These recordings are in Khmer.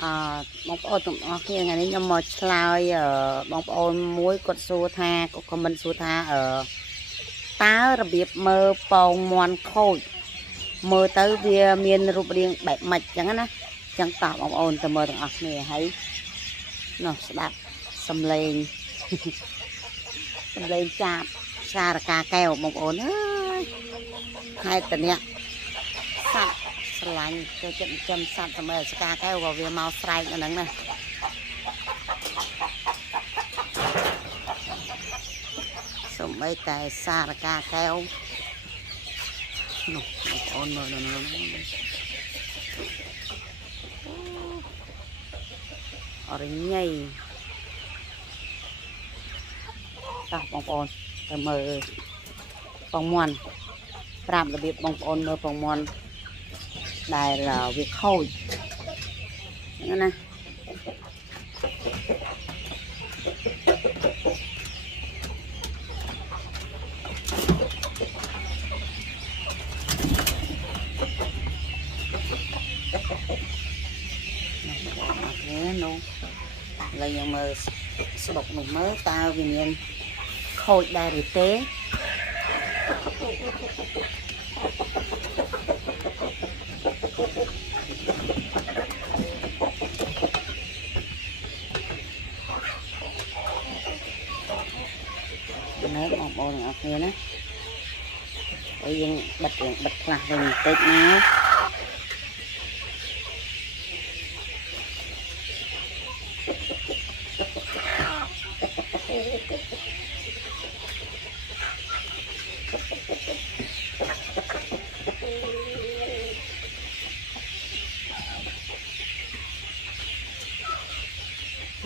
បងប្អូនទាំងអស់គ្នាថ្ងៃនេះខ្ញុំមកឆ្លើយបងប្អូនមួយគាត់សួរថាគាត់ខមមិនសួរថាតើរបៀបមើលពងមាន់ខូចមើលទៅវាមានរូបរាងបែបម៉េចចឹងណាចឹងតោះបងប្អូនទៅមើលទាំងអស់គ្នាហើយនោះស្ដាប់សំឡេងសំឡេងចាប់សារកាកែវបងប្អូនអើយហេតុតែអ្នកសត្វស្រឡាញ់ចូលចិត្តចិញ្ចឹមសត្វតែមើលស្កាកែវក៏វាមកស្រែកអាហ្នឹងណាសូម្បីតែសារកាកែវនោះបងប្អូនមើលនោះអរិញ៉ៃតោះបងប្អូនទៅមើលពងមាន់ប្រាប់របៀបបងប្អូនមើលពងមាន់ដែលវាខូចហ្នឹងណានោះឡើយយើងមើលស្បុកនោះមើលតើវាមានខូចដែរឬទេនៅបងប្អូនទាំងអស់គ្នាណាហើយយើងបិទខ្លះវិញបន្តិចណា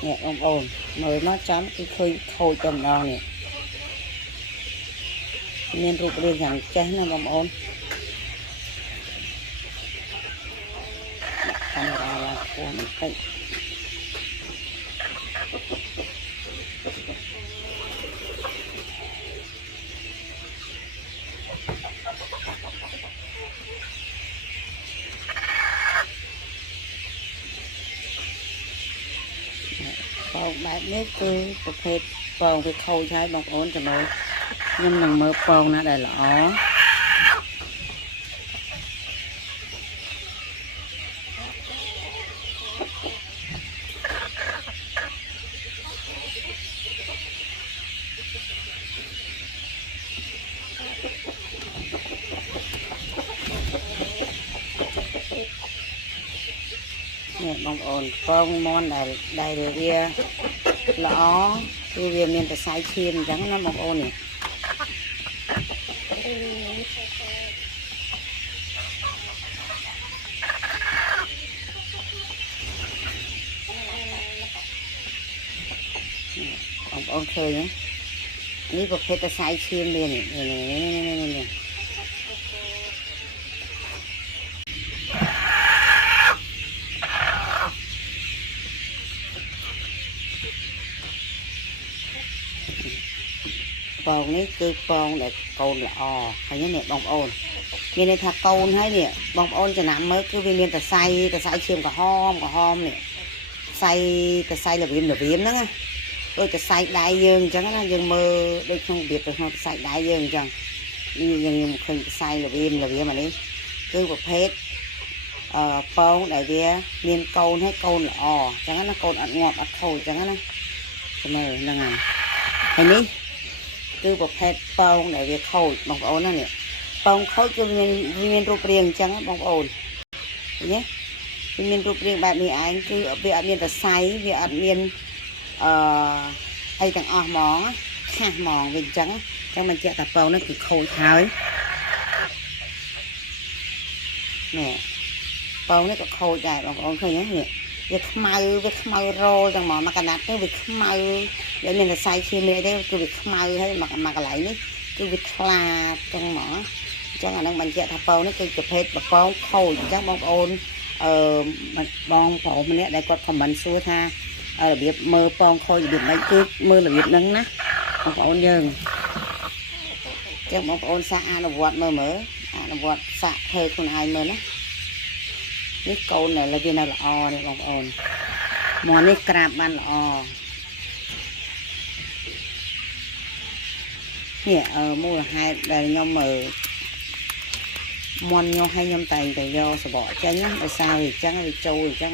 នេះបងប្អូនមើលមកចំគឺឃើញខូចតែម្ដងនេះមានរូបរាងយ៉ាងចេះណាបងប្អូនកាមេរ៉ាឡើងខ្ពស់បន្តិចពងបែបនេះគឺប្រភេទពងវាខូចហើយបងប្អូនចាំមើលខ្ញុំនឹងមើលពងណាដែលល្អនេះបងប្អូនពងមាន់ដែលវាល្អគឺវាមានតែសាយឈាមអញ្ចឹងណាបងប្អូននេះបងប្អូនឃើញនេះប្រភេទតែសាយឈាមមាននេះពងនេះគឺពងដែលកូនល្អហើយនេះបងប្អូនមានន័យថាកូនហើយនេះបងប្អូនចំណាំមើលគឺវាមានតែសាយឈាមក្រហមនេះតែសាយល្វីមហ្នឹងណាដូចតែសាយដៃយើងអញ្ចឹងណាយើងមើលដូចក្នុងរបៀបទៅក្នុងសាយដៃយើងអញ្ចឹងនេះយើងឃើញសាយល្វីមអានេះគឺប្រភេទពងដែលវាមានកូនហើយកូនល្អអញ្ចឹងណាកូនអត់ងាប់អត់ខូចអញ្ចឹងណាមើលហ្នឹងហើយនេះគឺប្រភេទពងដែលវាខូចបងប្អូនណានេះពងខូចគឺវាមានរូបរាងអញ្ចឹងបងប្អូនឃើញទេវាមានរូបរាងបែបនេះឯងគឺវាអត់មានសរសៃវាអត់មានអីទាំងអស់ហ្មងខាស់ហ្មងវាអញ្ចឹងបញ្ជាក់ថាពងនេះគឺខូចហើយនេះពងនេះក៏ខូចដែរបងប្អូនឃើញទេនេះវាខ្មៅរោចឹងហ្មងមកកណាត់ទៅវាខ្មៅវាមានសរសៃឈាមនេះទេគឺវាខ្មៅហើយមកកន្លែងនេះគឺវាថ្លាចឹងហ្មងអញ្ចឹងអានឹងបញ្ជាក់ថាពងនេះគឺប្រភេទពងខូចអញ្ចឹងបងប្អូនបងប្អូនម្នាក់ដែលគាត់ខមមិនសួរថារបៀបមើលពងខូចរបៀបម៉េចគឺមើលរបៀបហ្នឹងណាបងប្អូនយើងចឹងបងប្អូនសាកអនុវត្តមើលអនុវត្តសាកធ្វើខ្លួនឯងមើលណា នេះកូនដែលវានៅល្អនេះបងប្អូនមកនេះក្រាបបានល្អនេះមូលហេតុដែលខ្ញុំមន់ញោះឲ្យខ្ញុំតែងតែយកសបកចេញដោយសារវាអញ្ចឹងវាចូលអញ្ចឹង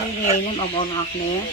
នេះងាយណាស់បងប្អូនអរគ្នា